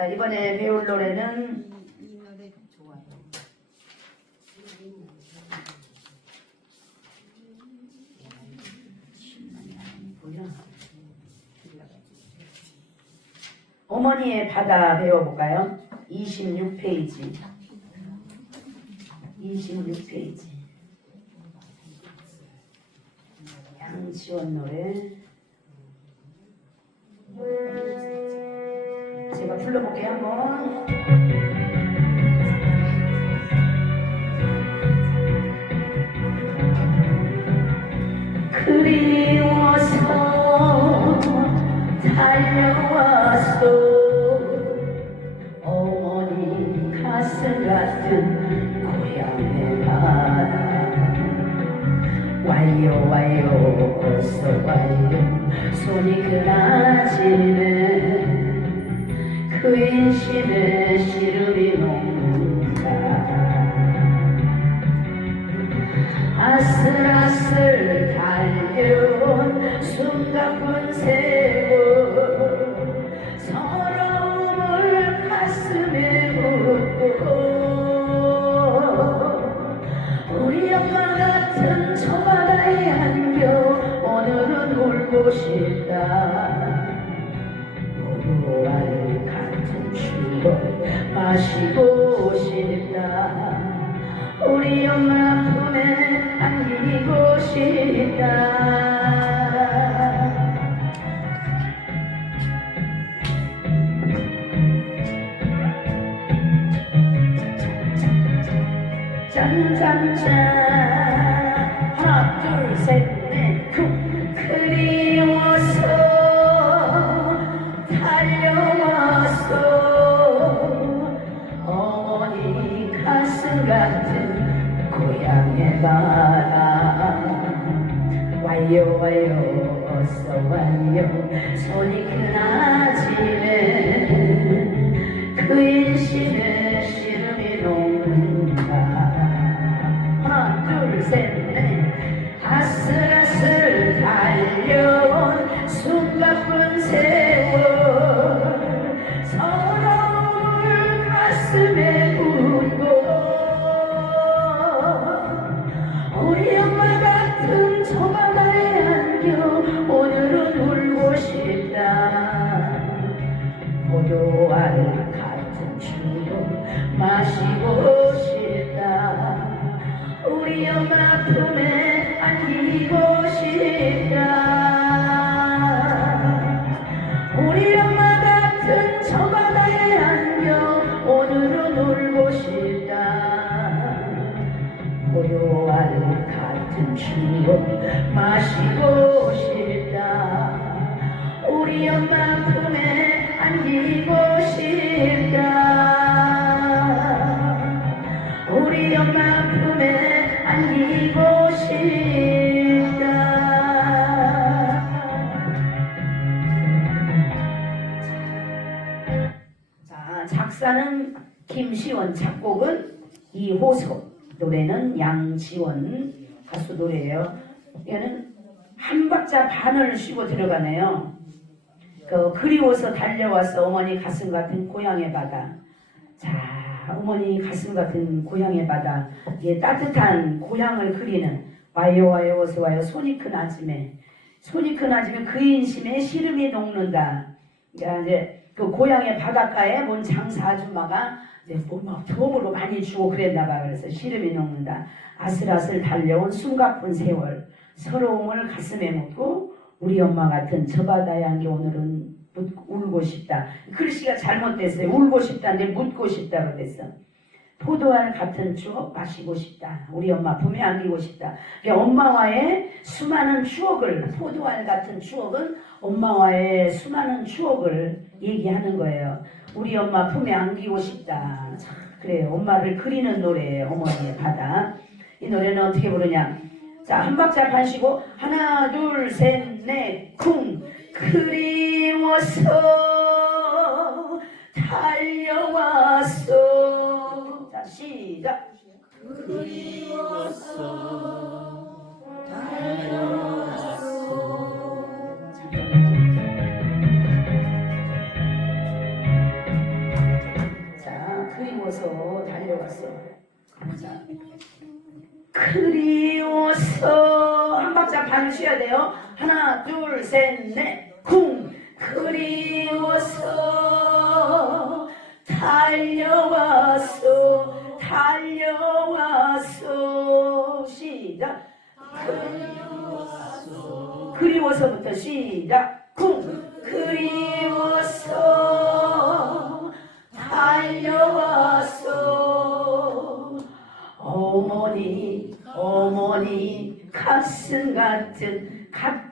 자, 이번에 배울 노래는. 어머니의 바다 배워볼까요? 26페이지. 26페이지. 양지원 노래. 제가 불러볼게요, 한번. 그리워서 달려왔어 어머니 가슴 같은 고향의 바다. 와요 와요 어서 와요 손이 그라지네 그 인심에 시름이 녹는다. 아슬아슬 달려온 숨가쁜 세월 서러움을 가슴에 묻고 우리 엄마 같은 저 바다에 안겨 오늘은 울고 싶다 추억 마시고 싶다. 우리 엄마 품에 안기고 싶다. 짠짠짠 고요한 같은 추억 마시고 싶다. 우리 엄마 품에 안기고 싶다. 우리 엄마 품에 작사는 김시원, 작곡은 이호석, 노래는 양지원 가수 노래예요. 얘는 한 박자 반을 쉬고 들어가네요. 그 그리워서 달려와서 어머니 가슴 같은 고향의 바다. 자, 어머니 가슴 같은 고향의 바다. 예, 따뜻한 고향을 그리는 와요 와요 어서 와요 손이 큰 아침에 손이 큰 아침에 그 인심에 시름이 녹는다. 자, 이제 그 고향의 바닷가에 본 장사 아줌마가 이제 뭐막 도움으로 많이 주고 그랬나 봐. 그래서 시름이 녹는다. 아슬아슬 달려온 숨가쁜 세월 서러움을 가슴에 묻고 우리 엄마 같은 저 바다에 안겨 오늘은 묻- 울고 싶다. 글씨가 잘못됐어요. 울고 싶다는데 묻고 싶다고 됐어. 포도알 같은 추억 마시고 싶다. 우리 엄마 품에 안기고 싶다. 그러니까 엄마와의 수많은 추억을 포도알 같은 추억은 엄마와의 수많은 추억을 얘기하는 거예요. 우리 엄마 품에 안기고 싶다. 참, 그래요. 엄마를 그리는 노래예요. 어머니의 바다. 이 노래는 어떻게 부르냐? 자, 한 박자 반 쉬고 하나, 둘, 셋, 넷, 쿵. 그리워서 부터 시작. 쿵. 그리워서 달려왔어. 어머니, 어머니, 가슴 같은, 가,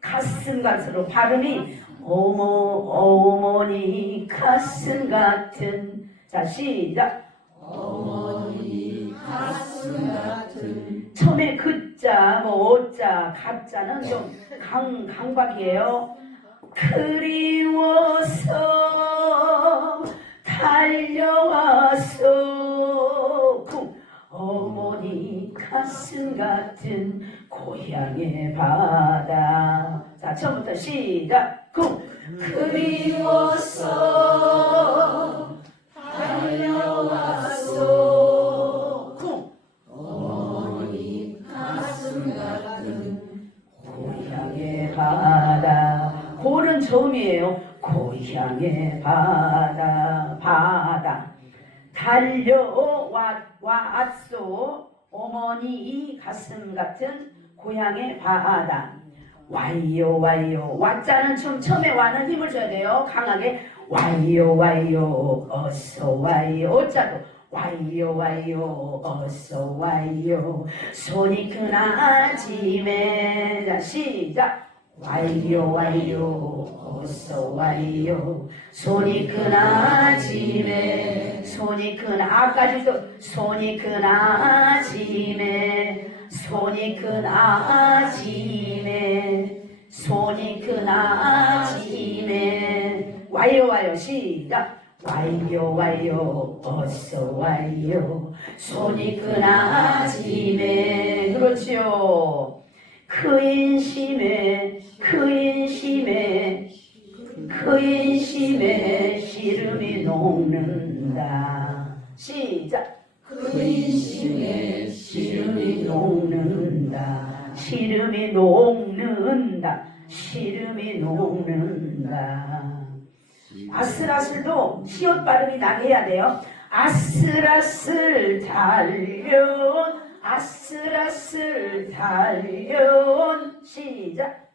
가슴 같으로 발음이, 어머, 어머니, 가슴 같은. 자, 시작. 어머니, 가슴 같은. 처음에 그 자, 뭐, 어자, 가자는 좀 강, 강박이에요. 그리워서 쿵. 어머니 가슴 같은 고향의 바다 자 처음부터 시작 쿵. 그리워서 처음이에요. 고향의 바다 바다. 달려왔 왔소. 어머니 가슴 같은 고향의 바다. 와요 와요. 왔자는 좀 처음에 와는 힘을 줘야 돼요. 강하게 와요 와요. 어서 와요. 어자도 와요 와요. 어서 와요. 손이 큰 아침에 자 시작 와요 와요 어서 와요 손이 큰 아침에 손이 큰 아까지도 손이 큰 아침에 손이 큰 아침에 손이 큰 아침에. 와요 와요 시작. 와요 와요 어서 와요 손이 큰 아침에. 그렇지요 그 인심에 그 인심에 그 인심에 시름이 녹는다. 시작. 그 인심에 시름이 녹는다. 시름이 녹는다. 시름이 녹는다. 아슬아슬도 시옷 발음이 나게 해야 돼요. 아슬아슬 달려온 아슬아슬 달려온 시작.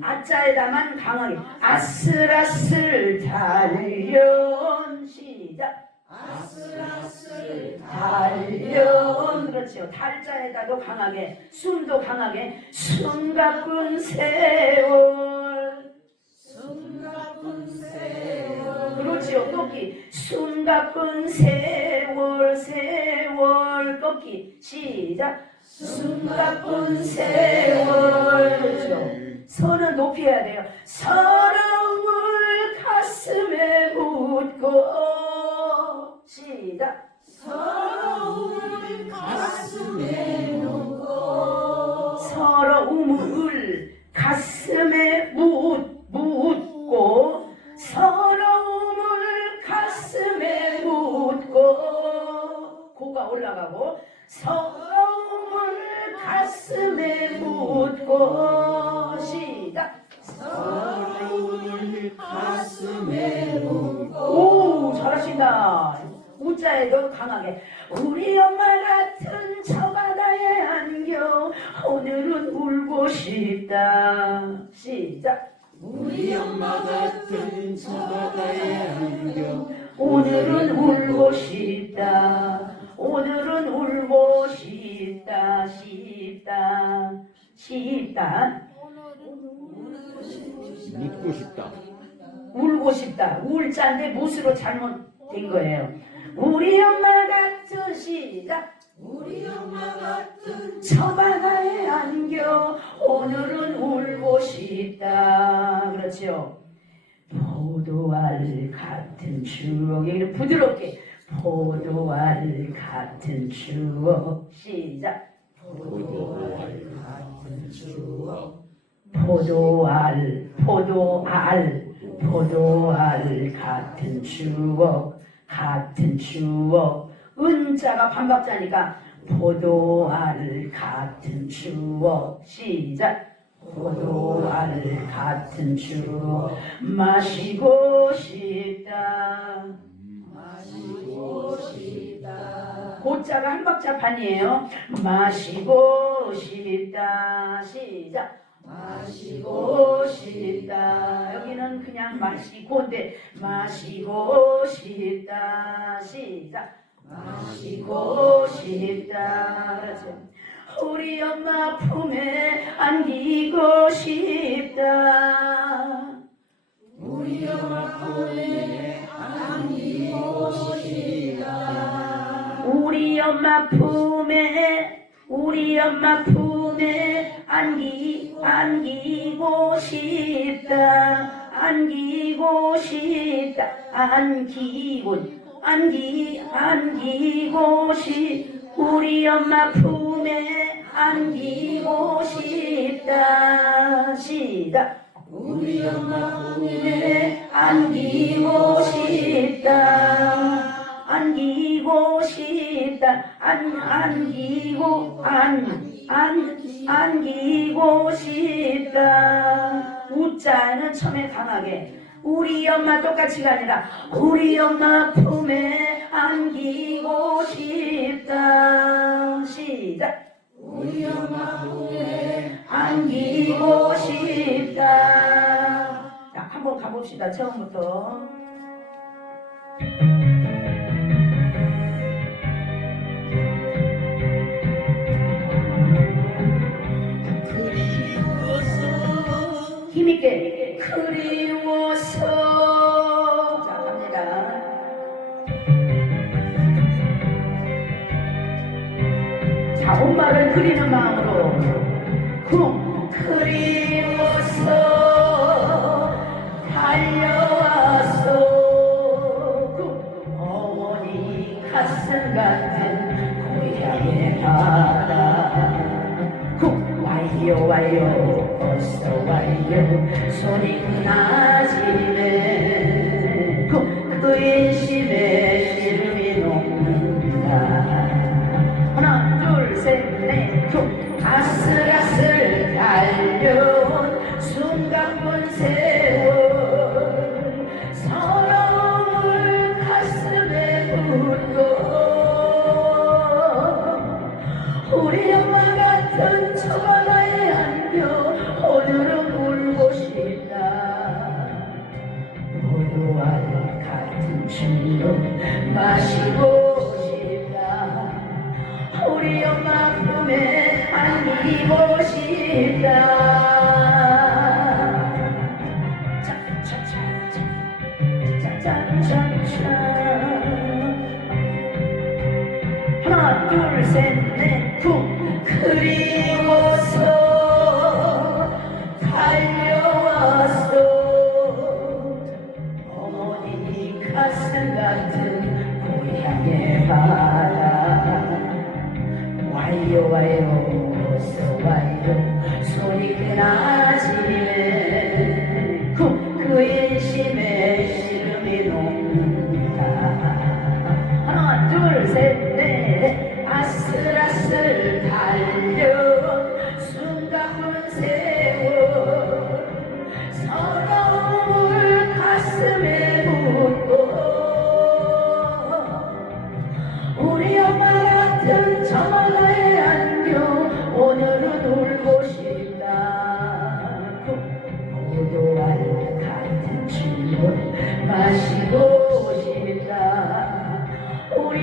아자에다만 강하게. 아슬아슬 달려온 시작. 달려온. 그렇지요. 달자에다도 강하게 숨도 강하게 숨 가쁜 세월 꺾기. 숨 가쁜 세월 세월 꺾기. 시작. 숨 가쁜 세월. 그렇죠? 선은 높이 해야 돼요. 서러움을 가슴에 묻고. 시작 우자에도 강하게 우리 엄마 같은 저 바다에 안겨 오늘은 울고 싶다. 시작. 우리 엄마 같은 저 바다에 안겨 오늘은 울고 싶다. 오늘은 울고 싶다. 싶다. 싶다. 묻고 싶다. 울고 싶다. 울자인데 못으로 잘못된 거예요. 우리 엄마 같은 시작. 우리 엄마 같은 저 바다에 안겨 오늘은 울고 싶다. 그렇죠. 포도알 같은 추억. 여기는 부드럽게 포도알 같은 추억. 시작. 포도알 같은 추억 포도알, 포도알, 포도알 같은 추억 같은 추억. 은자가 반박자니까 포도알 같은 추억. 시작. 포도알 같은 추억. 마시고 싶다. 마시고 싶다. 고자가 한 박자 판이에요. 마시고 싶다. 시작 마시고 싶다. 여기는 그냥 마시고인데 마시고 싶다. 시작. 마시고 싶다. 우리 엄마 품에 안기고 싶다. 우리 엄마 품에 안기고 싶다. 우리 엄마 품에 우리 엄마 품에 안기 안기고 싶다. 안기고 싶다. 안기고 안기 안기고 싶. 우리 엄마 품에 안기고 싶다. 시작. 우리 엄마 품에 안기고 싶다. 안기고 싶다 안 안기고 안안 안기고 싶다 우자는 처음에 강하게 우리 엄마 똑같이가 아니라 우리 엄마 품에 안기고 싶다 시작 우리 엄마 품에 안기고 싶다. 자, 한번 가봅시다. 처음부터. 가슴 같은 고향의 바다 그 와요 와요 어서 와요 소리 나지네. 그, 그 বাসিব।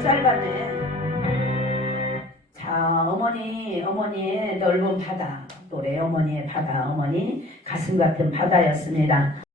너무 짧았네. 자, 어머니, 어머니의 넓은 바다, 노래 어머니의 바다, 어머니 가슴 같은 바다였습니다.